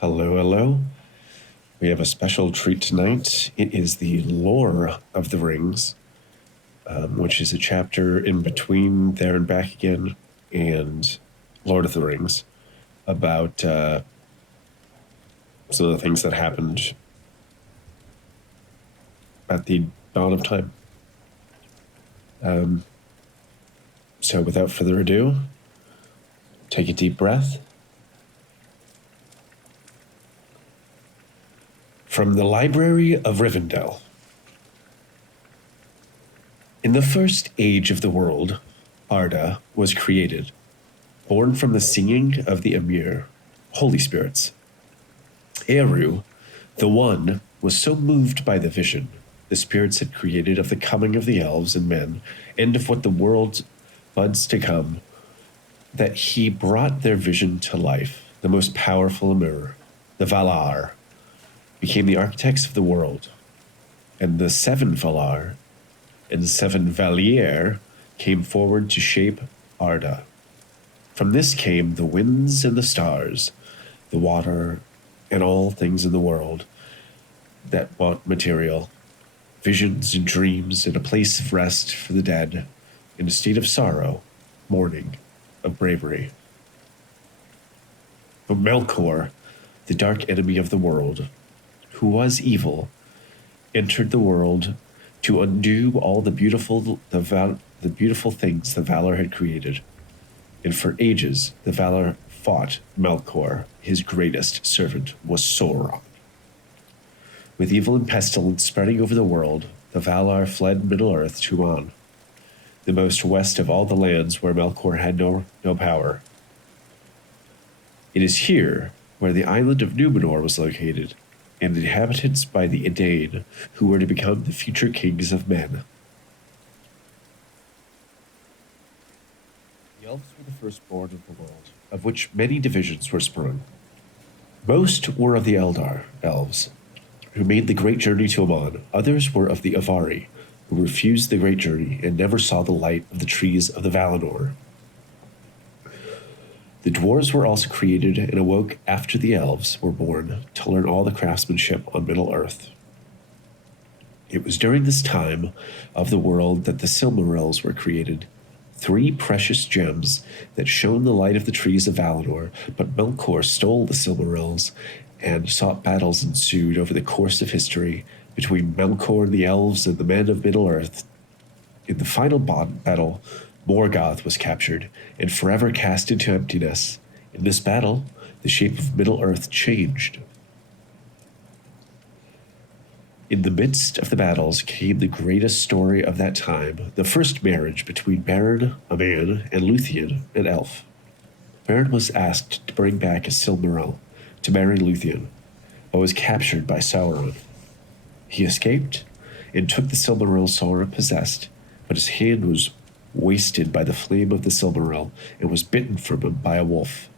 Hello, hello. We have a special treat tonight. It is the Lore of the Rings, which is a chapter in between There and Back Again and Lord of the Rings, about some of the things that happened at the dawn of time. So without further ado, take a deep breath. From the Library of Rivendell. In the first age of the world, Arda was created, born from the singing of the Emir, holy spirits. Eru, the One, was so moved by the vision the spirits had created of the coming of the elves and men, and of what the world buds to come, that he brought their vision to life. The most powerful Emir, the Valar, became the architects of the world, and the seven Valar and seven Valier came forward to shape Arda. From this came the winds and the stars, the water, and all things in the world that want material, visions and dreams, and a place of rest for the dead, in a state of sorrow, mourning, of bravery. But Melkor, the dark enemy of the world, who was evil, entered the world to undo all the beautiful things the Valar had created. And for ages, the Valar fought Melkor. His greatest servant was Sauron. With evil and pestilence spreading over the world, the Valar fled Middle-earth to Mon, the most west of all the lands where Melkor had no power. It is here where the island of Númenor was located, and inhabitants by the Edain, who were to become the future kings of men. The elves were the firstborn of the world, of which many divisions were sprung. Most were of the Eldar elves, who made the great journey to Aman. Others were of the Avari, who refused the great journey and never saw the light of the trees of the Valinor. The dwarves were also created and awoke after the elves were born to learn all the craftsmanship on Middle-earth. It was during this time of the world that the Silmarils were created, 3 precious gems that shone the light of the trees of Valinor, but Melkor stole the Silmarils, and battles ensued over the course of history between Melkor and the elves and the men of Middle-earth. In the final battle, Morgoth was captured and forever cast into emptiness. In this battle, the shape of Middle-earth changed. In the midst of the battles came the greatest story of that time, the first marriage between Beren, a man, and Luthien, an elf. Beren was asked to bring back a Silmaril to marry Luthien, but was captured by Sauron. He escaped and took the Silmaril Sauron possessed, but his hand was wasted by the flame of the Silmaril and was bitten from him by a wolf.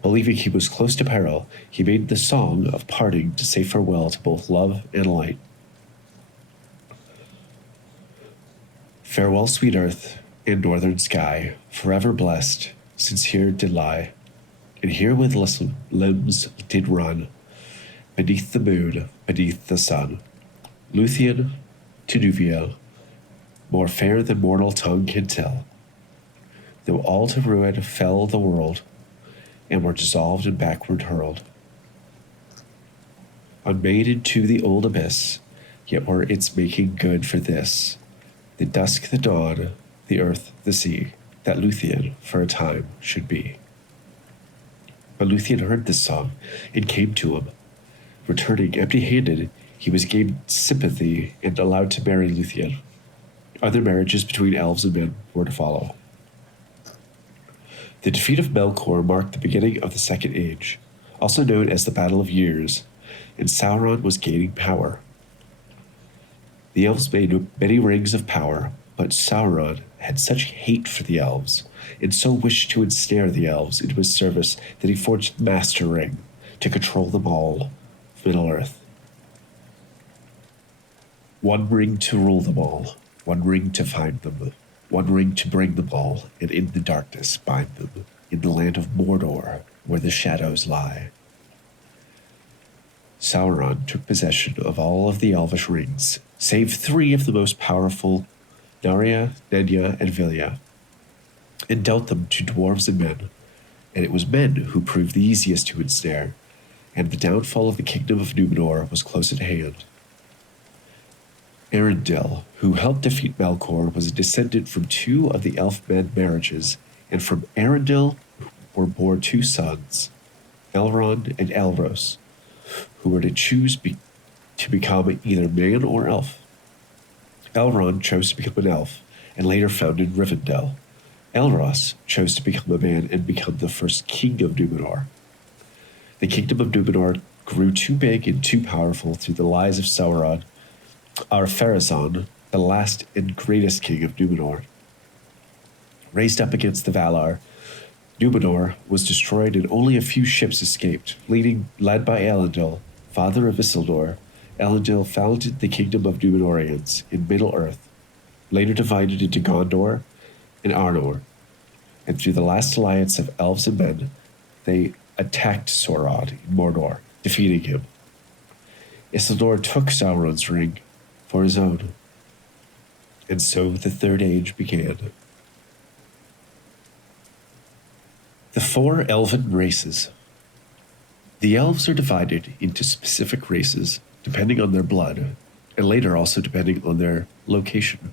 Believing he was close to peril, he made the song of parting to say farewell to both love and light. Farewell, sweet earth and northern sky, forever blessed, since here did lie, and here with limbs did run, beneath the moon, beneath the sun. Luthien to Nuvia, more fair than mortal tongue can tell. Though all to ruin fell the world, and were dissolved and backward hurled. Unmated to the old abyss, yet were its making good for this, the dusk, the dawn, the earth, the sea, that Luthien for a time should be. But Luthien heard this song, and came to him. Returning empty-handed, he was gained sympathy and allowed to marry Luthien. Other marriages between elves and men were to follow. The defeat of Melkor marked the beginning of the Second Age, also known as the Battle of Years, and Sauron was gaining power. The elves made many rings of power, but Sauron had such hate for the elves, and so wished to ensnare the elves into his service that he forged the Master Ring to control them all, Middle-earth. One ring to rule them all, one ring to find them, one ring to bring them all, and in the darkness bind them, in the land of Mordor, where the shadows lie. Sauron took possession of all of the Elvish rings, save 3 of the most powerful, Narya, Nenya, and Vilya, and dealt them to dwarves and men, and it was men who proved the easiest to ensnare, and the downfall of the kingdom of Númenor was close at hand. Arundel, who helped defeat Melkor, was a descendant from 2 of the elf-man marriages, and from Arundel were born 2 sons, Elrond and Elros, who were to choose to become either man or elf. Elrond chose to become an elf, and later founded Rivendell. Elros chose to become a man and become the first king of Númenor. The kingdom of Númenor grew too big and too powerful through the lies of Sauron, Ar-Pharazôn, the last and greatest king of Númenor. Raised up against the Valar, Númenor was destroyed and only a few ships escaped. Led by Elendil, father of Isildur, Elendil founded the kingdom of Númenorians in Middle-earth, later divided into Gondor and Arnor, and through the last alliance of elves and men, they attacked Sauron in Mordor, defeating him. Isildur took Sauron's ring for his own, and so the Third Age began. The 4 elven races. The elves are divided into specific races depending on their blood, and later also depending on their location.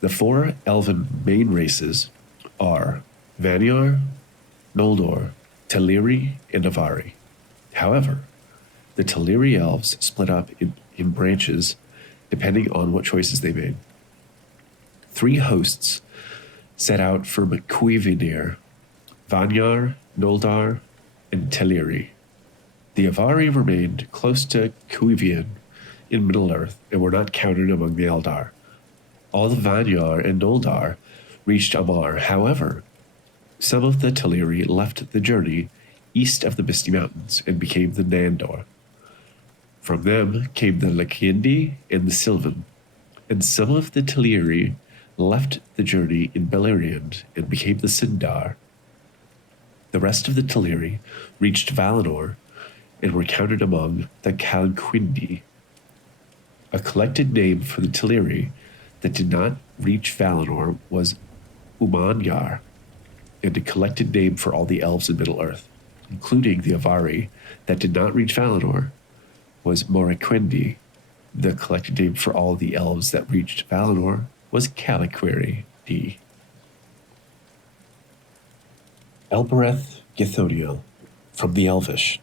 The 4 elven main races are Vanyar, Noldor, Teleri, and Avari. However, the Teleri elves split up in branches depending on what choices they made. 3 hosts set out from Cuivinir, Vanyar, Noldar, and Teleri. The Avari remained close to Cuivian in Middle-earth and were not counted among the Eldar. All the Vanyar and Noldar reached Amar. However, some of the Teleri left the journey east of the Misty Mountains and became the Nandor. From them came the Lakindi and the Sylvan, and some of the Teleri left the journey in Beleriand and became the Sindar. The rest of the Teleri reached Valinor and were counted among the Calquindi. A collected name for the Teleri that did not reach Valinor was Umanyar, and a collected name for all the elves in Middle-earth, including the Avari that did not reach Valinor, was Moriquendi. The collected name for all the elves that reached Valinor was Caliquiri D. Elbereth Githoniel, from the Elvish.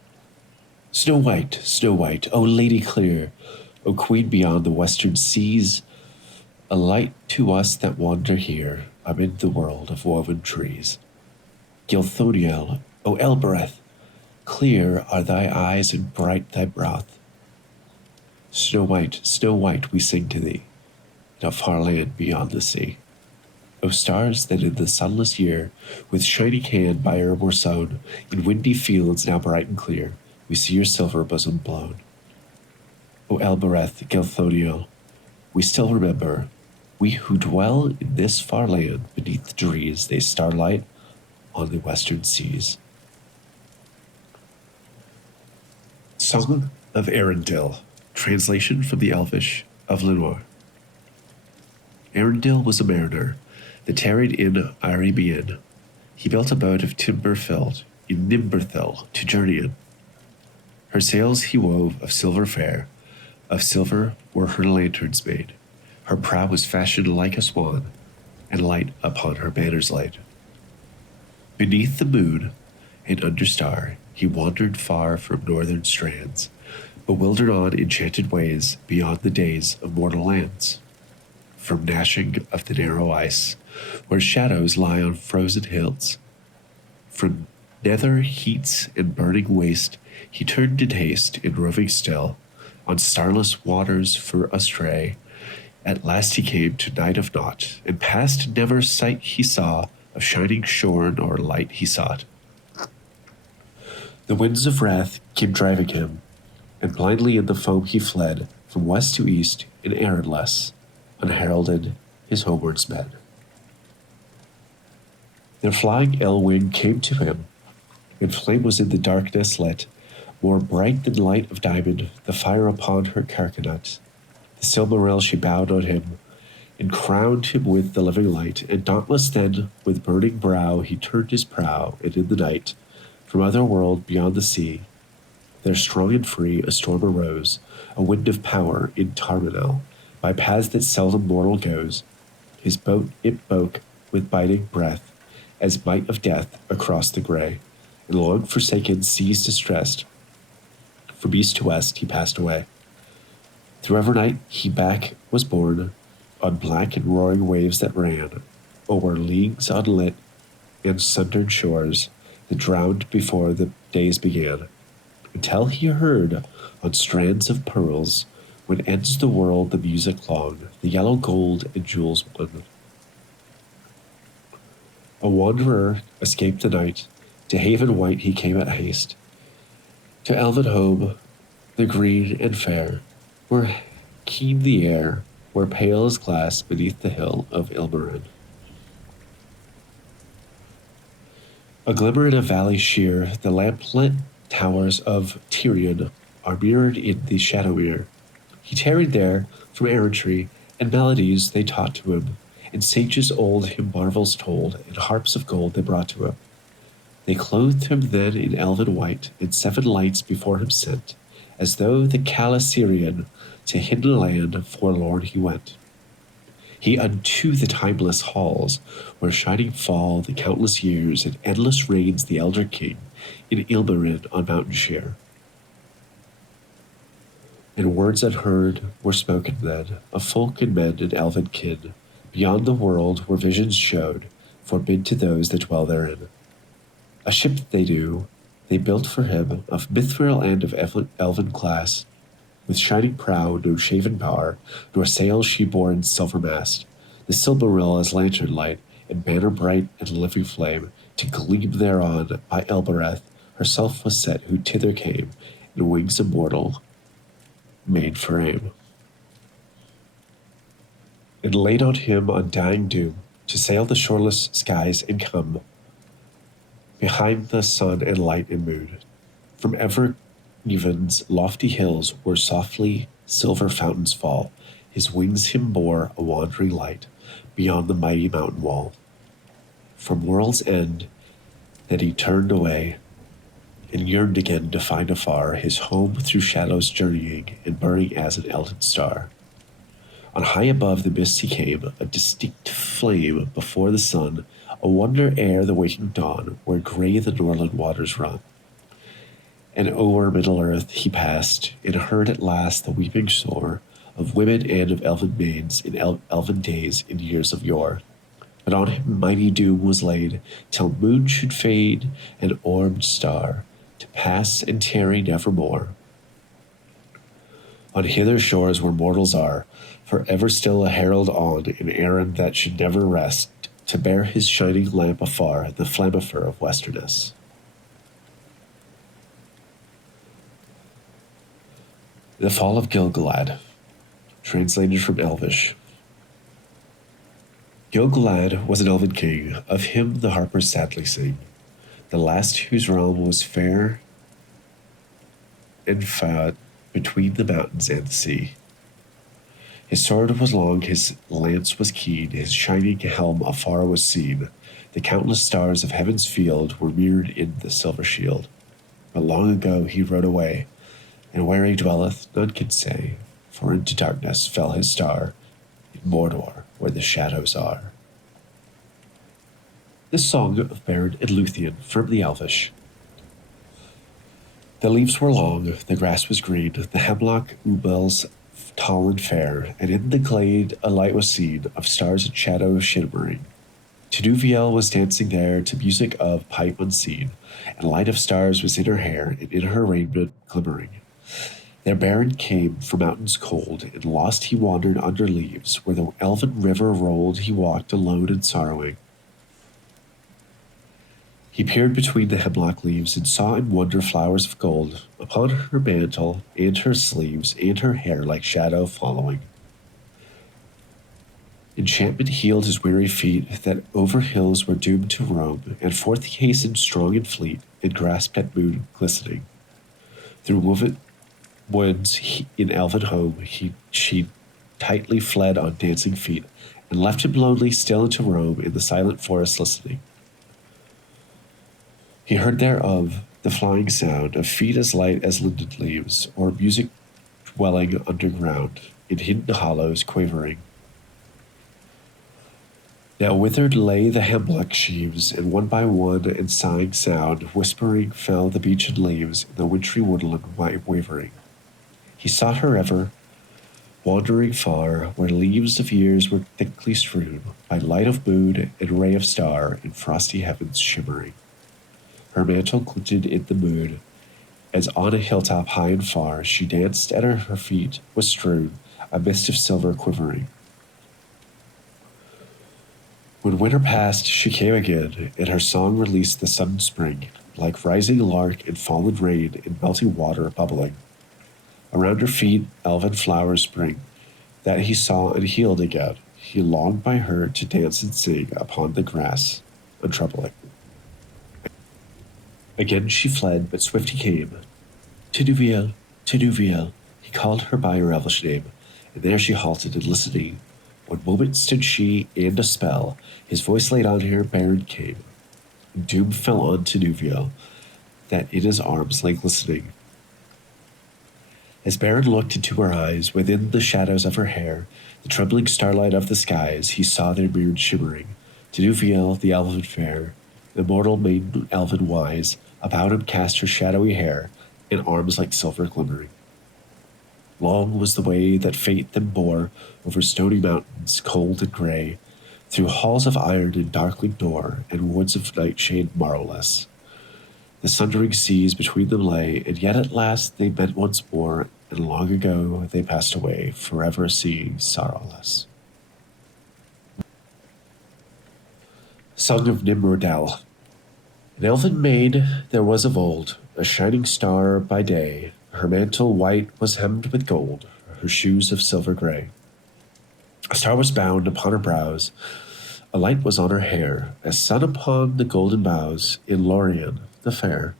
Snow White, O Lady clear, O Queen beyond the western seas, a light to us that wander here amid the world of woven trees. Gilthoniel, O Elbereth, clear are thy eyes and bright thy broth. Snow White, we sing to thee, in a far land beyond the sea. O stars that in the sunless year, with shining hand by herb were sown, in windy fields now bright and clear, we see your silver bosom blown. O Elbereth Gilthoniel, we still remember, we who dwell in this far land beneath the trees, they starlight on the western seas. Song of Arundel, translation from the Elvish of Lenore. Arundel was a mariner that tarried in Eregion. He built a boat of timber filled in Nimberthel to journey in. Her sails he wove of silver fair, of silver were her lanterns made. Her prow was fashioned like a swan, and light upon her banners laid. Beneath the moon and under star he wandered far from northern strands, bewildered on enchanted ways beyond the days of mortal lands. From gnashing of the narrow ice, where shadows lie on frozen hills, from nether heats and burning waste, he turned in haste, and roving still, on starless waters for astray, at last he came to night of naught, and past never sight he saw of shining shore nor light he sought. The winds of wrath came driving him, and blindly in the foam he fled, from west to east, and errandless, unheralded, his homeward sped. Their flying Elwing came to him, and flame was in the darkness lit, more bright than light of diamond, the fire upon her carcanet. The Silmaril she bowed on him, and crowned him with the living light, and dauntless then, with burning brow, he turned his prow, and in the night, from other world beyond the sea, there strong and free a storm arose, a wind of power in Tarmanel, by paths that seldom mortal goes. His boat it broke with biting breath, as might of death across the grey, and long forsaken seas distressed, from east to west he passed away. Through ever night he back was borne, on black and roaring waves that ran, o'er leagues unlit and sundered shores, that drowned before the days began, until he heard, on strands of pearls, when ends the world the music long, the yellow gold and jewels won. A wanderer escaped the night, to haven white he came at haste, to elven home, the green and fair, where keen the air, where pale as glass beneath the hill of Ilmarinen. A glimmer in a valley sheer, the lamplit towers of Tirion are mirrored in the Shadowmere. He tarried there from errantry, and melodies they taught to him, and sages old him marvels told, and harps of gold they brought to him. They clothed him then in elven white, and 7 lights before him sent, as though the Calasirian to hidden land forlorn he went. He unto the timeless halls, where shining fall the countless years, and endless reigns the elder king in Ilmarinen on mountain sheer. And words unheard were spoken then, of folk and men and elven kin, beyond the world where visions showed, forbid to those that dwell therein. A ship they knew, they built for him, of mithril and of elven glass, with shining prow, no shaven bar, nor sail she bore in silver mast, the Silmaril as lantern light, and banner bright and living flame, to gleam thereon by Elbereth herself was set, who thither came, in wings immortal, made for aim. And laid on him undying doom, to sail the shoreless skies and come, behind the sun and light and moon, from ever Even's lofty hills where softly silver fountains fall, his wings him bore a wandering light beyond the mighty mountain wall. From world's end that he turned away, and yearned again to find afar his home through shadows journeying and burning as an elden star. On high above the mist he came, a distinct flame before the sun, a wonder ere the waking dawn, where grey the Norland waters run. And o'er Middle-earth he passed, and heard at last the weeping sore of women and of elven maids in elven days in years of yore. But on him mighty doom was laid, till moon should fade and orbed star, to pass and tarry nevermore. On hither shores where mortals are, for ever still a herald on an errand that should never rest, to bear his shining lamp afar, the flammifer of westerness. The Fall of Gil-galad, translated from Elvish. Gil-galad was an elven king, of him the harpers sadly sing, the last whose realm was fair and fought between the mountains and the sea. His sword was long, his lance was keen, his shining helm afar was seen. The countless stars of heaven's field were mirrored in the silver shield. But long ago he rode away, and where he dwelleth none can say, for into darkness fell his star, in Mordor where the shadows are. This song of Baron and Luthien from the Elvish. The leaves were long, the grass was green, the hemlock oobels tall and fair, and in the glade a light was seen of stars and shadows shimmering. Tinuviel was dancing there to music of pipe unseen, and light of stars was in her hair and in her raiment glimmering. There Baron came from mountains cold, and lost he wandered under leaves, where the elven river rolled he walked alone and sorrowing. He peered between the hemlock leaves, and saw in wonder flowers of gold, upon her mantle, and her sleeves, and her hair like shadow following. Enchantment healed his weary feet, that over hills were doomed to roam, and forth he hastened strong and fleet, and grasped at moon glistening. Through woods in Elven home, she tightly fled on dancing feet, and left him lonely still to roam in the silent forest listening. He heard thereof the flying sound of feet as light as linden leaves, or music dwelling underground, in hidden hollows quavering. Now withered lay the hemlock sheaves, and one by one, in sighing sound, whispering fell the beechen leaves in the wintry woodland wavering. He sought her ever, wandering far, where leaves of years were thickly strewn, by light of moon and ray of star, in frosty heavens shimmering. Her mantle glinted in the moon, as on a hilltop high and far she danced, at her feet was strewn a mist of silver quivering. When winter passed, she came again, and her song released the sudden spring, like rising lark in fallen rain in melting water bubbling. Around her feet elven flowers spring, that he saw and healed again. He longed by her to dance and sing upon the grass, untroubling. Again she fled, but swift he came. Tiduville, Tiduville, he called her by her elvish name, and there she halted and listening. One moment stood she, and a spell, his voice laid on her barren came, and doom fell on Tiduville, that in his arms lay glistening. As Baron looked into her eyes, within the shadows of her hair, the trembling starlight of the skies, he saw their mirrored shimmering. Tiduville, the elven fair, immortal maiden elven wise, about him cast her shadowy hair, in arms like silver glimmering. Long was the way that fate them bore, over stony mountains, cold and gray, through halls of iron and darkling door, and woods of nightshade marrowless. The sundering seas between them lay, and yet at last they met once more, and long ago they passed away, forever seeing sorrowless. Song of Nimrodel. An elven maid there was of old, a shining star by day. Her mantle white was hemmed with gold, her shoes of silver gray. A star was bound upon her brows, a light was on her hair, as sun upon the golden boughs in Lorien the fair.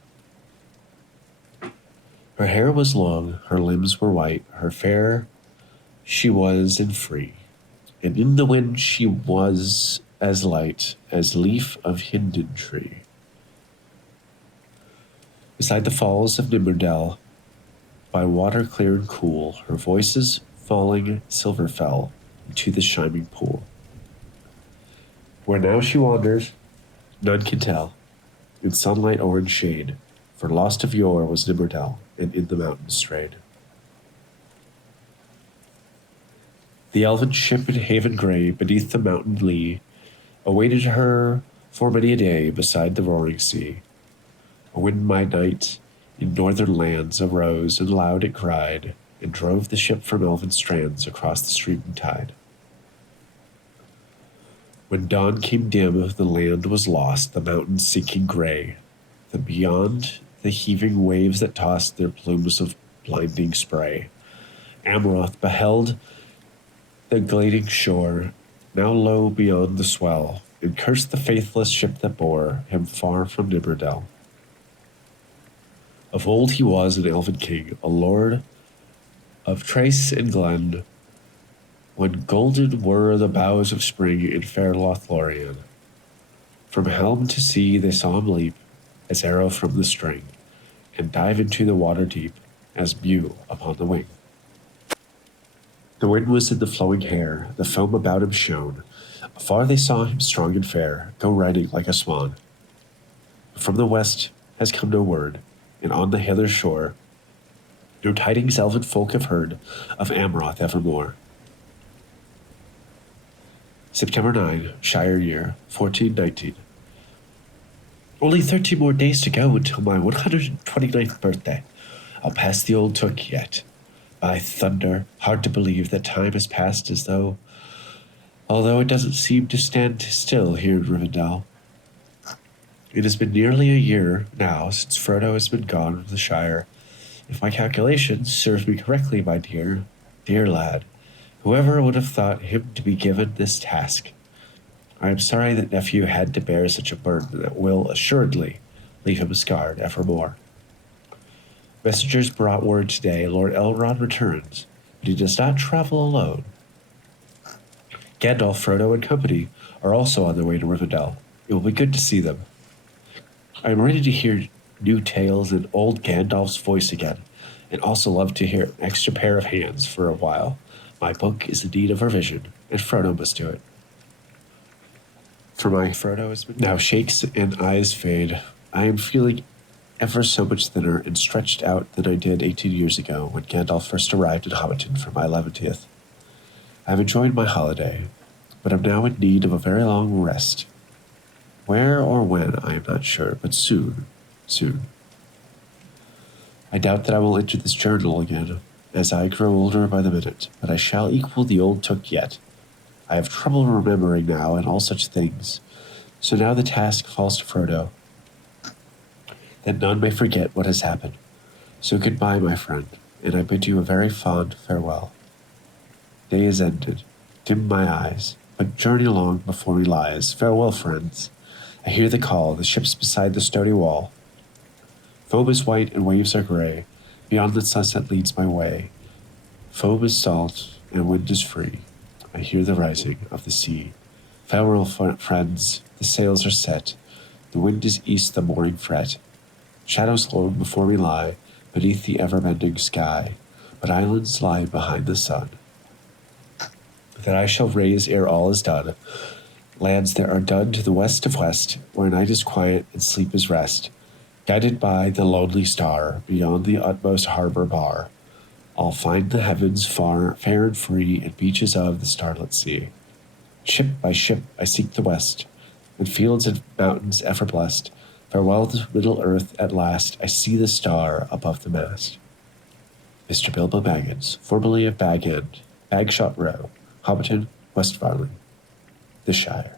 Her hair was long, her limbs were white, her fair she was and free, and in the wind she was as light as leaf of hinden tree. Beside the falls of Nimrodel, by water clear and cool, her voices falling silver fell into the shining pool. Where now she wanders, none can tell, in sunlight or in shade, for lost of yore was Nimrodel, and in the mountains strayed. The elven ship in haven gray, beneath the mountain lee, awaited her for many a day beside the roaring sea. A wind by night in northern lands arose, and loud it cried, and drove the ship from elven strands across the streaming tide. When dawn came dim, the land was lost, the mountains sinking gray, the beyond the heaving waves that tossed their plumes of blinding spray. Amroth beheld the glading shore, now low beyond the swell, and cursed the faithless ship that bore him far from Nimrodel. Of old he was an elven king, a lord of trace and glen, when golden were the boughs of spring in fair Lothlorien. From helm to sea they saw him leap, as arrow from the string, and dive into the water deep, as mew upon the wing. The wind was in the flowing hair, the foam about him shone. Afar they saw him strong and fair, go riding like a swan. But from the west has come no word, and on the hither shore no tidings elven folk have heard of Amroth evermore. September 9, Shire Year, 1419. Only 13 more days to go until my 129th birthday. I'll pass the old took yet. By thunder, hard to believe that time has passed although it doesn't seem to stand still here in Rivendell. It has been nearly a year now since Frodo has been gone from the Shire. If my calculations serve me correctly, my dear, dear lad, whoever would have thought him to be given this task? I am sorry that nephew had to bear such a burden that will assuredly leave him scarred evermore. Messengers brought word today Lord Elrond returns, but he does not travel alone. Gandalf, Frodo, and company are also on their way to Rivendell. It will be good to see them. I am ready to hear new tales in old Gandalf's voice again, and also love to hear an extra pair of hands for a while. My book is in need of revision, and Frodo must do it. For my Frodo has been now shakes and eyes fade. I am feeling ever so much thinner and stretched out than I did 18 years ago when Gandalf first arrived in Hobbiton for my 11th. I have enjoyed my holiday, but am now in need of a very long rest. Where or when, I am not sure, but soon. I doubt that I will enter this journal again, as I grow older by the minute, but I shall equal the old Took yet. I have trouble remembering now and all such things, so now the task falls to Frodo, that none may forget what has happened. So goodbye, my friend, and I bid you a very fond farewell. Day is ended, dim my eyes, but journey along before me lies. Farewell, friends. I hear the call, the ships beside the sturdy wall. Foam is white and waves are gray, beyond the sunset leads my way. Foam is salt and wind is free. I hear the rising of the sea. Farewell, friends, the sails are set. The wind is east, the mooring fret. Shadows long before me lie, beneath the ever-bending sky, but islands lie behind the sun, that I shall raise ere all is done. Lands there are done to the west of west, where night is quiet and sleep is rest. Guided by the lonely star, beyond the utmost harbor bar, I'll find the heavens fair and free, and beaches of the starlit sea. Ship by ship I seek the west, and fields and mountains ever blessed. Farewell to Middle Earth at last, I see the star above the mast. Mr. Bilbo Baggins, formerly of Bag End, Bagshot Row, Hobbiton, West Farling, the Shire.